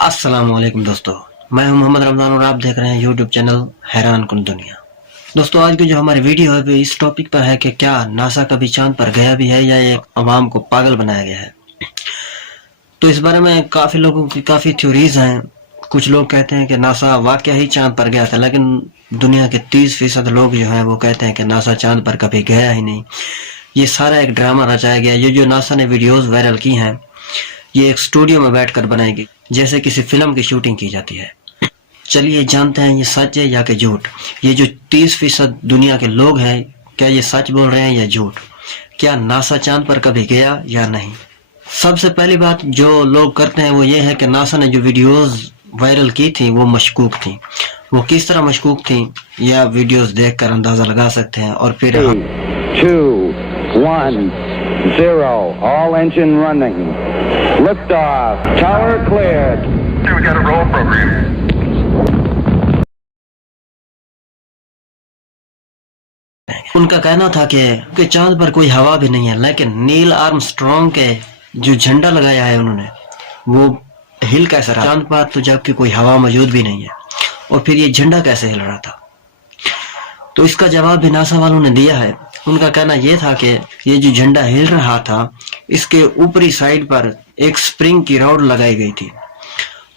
السلام علیکم دوستو، میں ہوں محمد رمضان اور آپ دیکھ رہے ہیں یوٹیوب چینل حیران کن دنیا۔ دوستو آج کی جو ہماری ویڈیو ہے وہ اس ٹاپک پر ہے کہ کیا ناسا کبھی چاند پر گیا بھی ہے یا ایک عوام کو پاگل بنایا گیا ہے۔ تو اس بارے میں کافی لوگوں کی کافی تھیوریز ہیں۔ کچھ لوگ کہتے ہیں کہ ناسا واقعہ ہی چاند پر گیا تھا، لیکن دنیا کے 30% لوگ جو ہیں وہ کہتے ہیں کہ ناسا چاند پر کبھی گیا ہی نہیں، یہ سارا ایک ڈرامہ رچایا گیا۔ یہ جو ناسا نے ویڈیوز وائرل کی ہیں یہ ایک اسٹوڈیو میں بیٹھ کر بنائی گئی، جیسے کسی فلم کی شوٹنگ کی جاتی ہے۔ چلیے جانتے ہیں یہ سچ ہے یا کہ جھوٹ۔ یہ جو 30% دنیا کے لوگ ہیں، کیا یہ سچ بول رہے ہیں یا جھوٹ؟ کیا ناسا چاند پر کبھی گیا یا نہیں؟ سب سے پہلی بات جو لوگ کرتے ہیں وہ یہ ہے کہ ناسا نے جو ویڈیوز وائرل کی تھی وہ مشکوک تھیں۔ وہ کس طرح مشکوک تھیں یا ویڈیوز دیکھ کر اندازہ لگا سکتے ہیں۔ اور پھر 3, 2, 1, 0. All engine running. Liftoff. Tower cleared. Okay, we got a roll program. ان کا کہنا تھا کہ چاند پر کوئی ہوا بھی نہیں ہے، لیکن نیل آرمسٹرانگ کے جو جھنڈا لگایا ہے انہوں نے وہ ہل کیسے رہا چاند پر، تو جبکہ کوئی ہوا موجود بھی نہیں ہے، اور پھر یہ جھنڈا کیسے ہل رہا تھا؟ تو اس کا جواب بھی ناسا والوں نے دیا ہے۔ ان کا کہنا یہ تھا کہ یہ جو جھنڈا ہل رہا تھا اس کے اوپری سائڈ پر ایک سپرنگ کی راڈ لگائی گئی تھی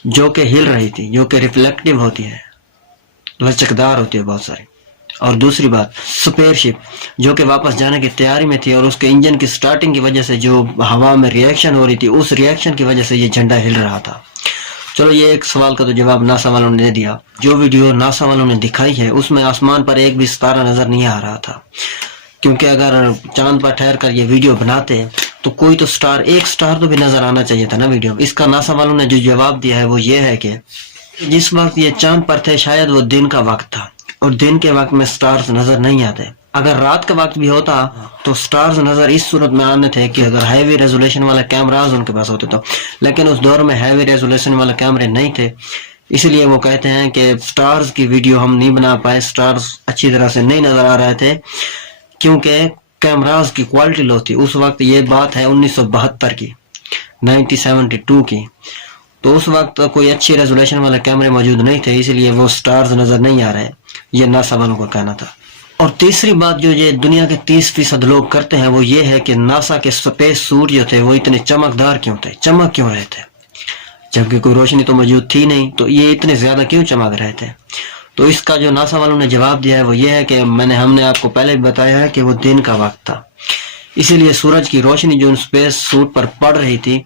جو کہ ہل رہی تھی، جو کہ ریفلیکٹیو ہوتی ہے، لچکدار ہوتی ہے بہت ساری۔ اور دوسری بات سپیئر شپ جو کہ واپس جانے کی تیاری میں تھی، اور اس کے انجن کی سٹارٹنگ کی وجہ سے جو ہوا میں ریئیکشن ہو رہی تھی، اس ریئیکشن کی وجہ سے یہ جھنڈا ہل رہا تھا۔ چلو یہ ایک سوال کا تو جواب ناسا والوں نے دے دیا۔ جو ویڈیو ناسا والوں نے دکھائی ہے اس میں آسمان پر ایک بھی ستارہ نظر نہیں آ رہا تھا، کیونکہ اگر چاند پر ٹھہر کر یہ ویڈیو بناتے تو کوئی تو ایک سٹار تو بھی نظر آنا چاہیے تھا نا ویڈیو۔ اس کا ناسا والوں نے جو جواب دیا ہے وہ یہ ہے کہ جس وقت یہ چاند پر تھے شاید وہ دن کا وقت تھا، اور دن کے وقت میں سٹارز نظر نہیں آتے۔ اگر رات کا وقت بھی ہوتا تو سٹارز نظر اس صورت میں آنے تھے کہ اگر ہیوی ریزولیشن والے کیمراز ان کے پاس ہوتے تو، لیکن اس دور میں ہیوی ریزولیشن والے کیمرے نہیں تھے، اس لیے وہ کہتے ہیں کہ سٹارز کی ویڈیو ہم نہیں بنا پائے، سٹارز اچھی طرح سے نہیں نظر آ رہے تھے کیونکہ کیمراز کی کوالٹی لو تھی۔ اس وقت یہ بات ہے 1972 کی، 1972 کی، تو اس وقت کوئی اچھی ریزولیشن والے کیمرے موجود نہیں تھے، اس لیے وہ سٹارز نظر نہیں آ رہے، یہ ناسا والوں کا کہنا تھا۔ اور تیسری بات جو یہ دنیا کے 30% لوگ کرتے ہیں وہ یہ ہے کہ ناسا کے سپیس سوٹ جو تھے وہ اتنے چمکدار کیوں تھے، چمک کیوں رہے تھے، جبکہ کوئی روشنی تو موجود تھی نہیں، تو یہ اتنے زیادہ کیوں چمک رہے تھے؟ تو اس کا جو ناسا والوں نے جواب دیا ہے وہ یہ ہے کہ ہم نے آپ کو پہلے بھی بتایا ہے کہ وہ دن کا وقت تھا، اسی لیے سورج کی روشنی جو ان سپیس سوٹ پر پڑ رہی تھی،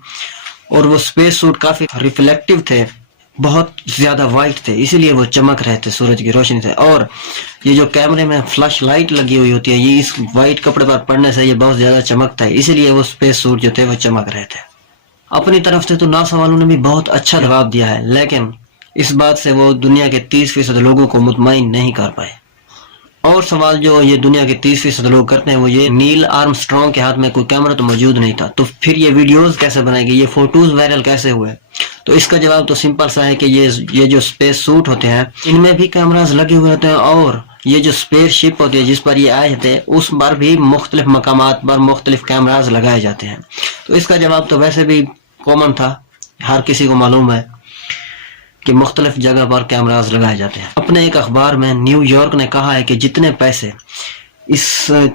اور وہ سپیس سوٹ کافی ریفلیکٹیو تھے، بہت زیادہ وائٹ تھے، اسی لیے وہ چمک رہے تھے سورج کی روشنی سے۔ اور یہ جو کیمرے میں فلش لائٹ لگی ہوئی ہوتی ہے، یہ اس وائٹ کپڑے پر پڑنے سے یہ بہت زیادہ چمکتا ہے، اسی لیے وہ سپیس سوٹ جو تھے وہ چمک رہے تھے۔ اپنی طرف سے تو ناسا والوں نے بھی بہت اچھا جواب دیا ہے، لیکن اس بات سے وہ دنیا کے 30% لوگوں کو مطمئن نہیں کر پائے۔ اور سوال جو یہ دنیا کے 30% لوگ کرتے ہیں وہ یہ نیل آرمسٹرانگ کے ہاتھ میں کوئی کیمرہ تو موجود نہیں تھا، تو پھر یہ ویڈیوز کیسے بنائی گئی، یہ فوٹوز وائرل کیسے ہوئے؟ تو اس کا جواب تو سمپل سا ہے کہ یہ جو سپیس سوٹ ہوتے ہیں ان میں بھی کیمراز لگے ہوئے ہوتے ہیں، اور یہ جو سپیس شپ ہوتی ہے جس پر یہ آئے تھے اس پر بھی مختلف مقامات پر مختلف کیمراز لگائے جاتے ہیں۔ تو اس کا جواب تو ویسے بھی کامن تھا، ہر کسی کو معلوم ہے کہ مختلف جگہ پر کیمراز لگائے جاتے ہیں۔ اپنے ایک اخبار میں نیو یارک نے کہا ہے کہ جتنے پیسے اس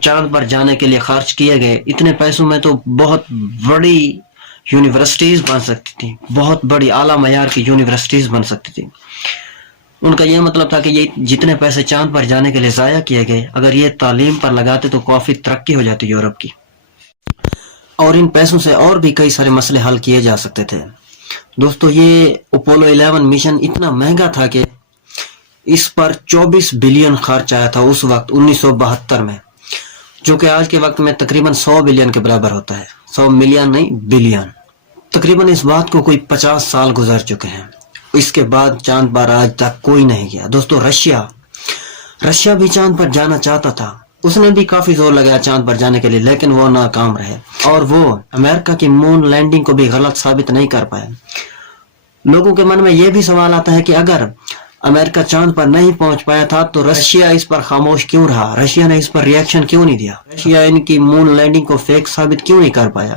چاند پر جانے کے لیے خرچ کیے گئے، اتنے پیسوں میں تو بہت بڑی یونیورسٹیز بن سکتی تھی، بہت بڑی اعلیٰ معیار کی یونیورسٹیز بن سکتی تھی۔ ان کا یہ مطلب تھا کہ یہ جتنے پیسے چاند پر جانے کے لیے ضائع کیے گئے، اگر یہ تعلیم پر لگاتے تو کافی ترقی ہو جاتی یورپ کی، اور ان پیسوں سے اور بھی کئی سارے مسئلے حل کیے جا سکتے تھے۔ دوستو یہ اپولو 11 مشن اتنا مہنگا تھا کہ اس پر 24 بلین خرچ آیا تھا اس وقت 1972 میں، جو کہ آج کے وقت میں تقریباً 100 بلین کے برابر ہوتا ہے، 100 ملین نہیں بلین۔ تقریباً اس بات کو کوئی 50 سال گزر چکے ہیں، اس کے بعد چاند پر آج تک کوئی نہیں گیا۔ دوستو رشیا بھی چاند پر جانا چاہتا تھا، اس نے بھی کافی زور لگایا چاند پر جانے کے لیے، لیکن وہ ناکام رہے، اور وہ امریکہ کی مون لینڈنگ کو بھی غلط ثابت نہیں کر پائے۔ لوگوں کے من میں یہ بھی سوال آتا ہے کہ اگر امریکہ چاند پر نہیں پہنچ پایا تھا تو رشیا اس پر خاموش کیوں رہا، رشیا نے اس پر ریاکشن کیوں نہیں دیا، رشیا ان کی مون لینڈنگ کو فیک ثابت کیوں نہیں کر پایا؟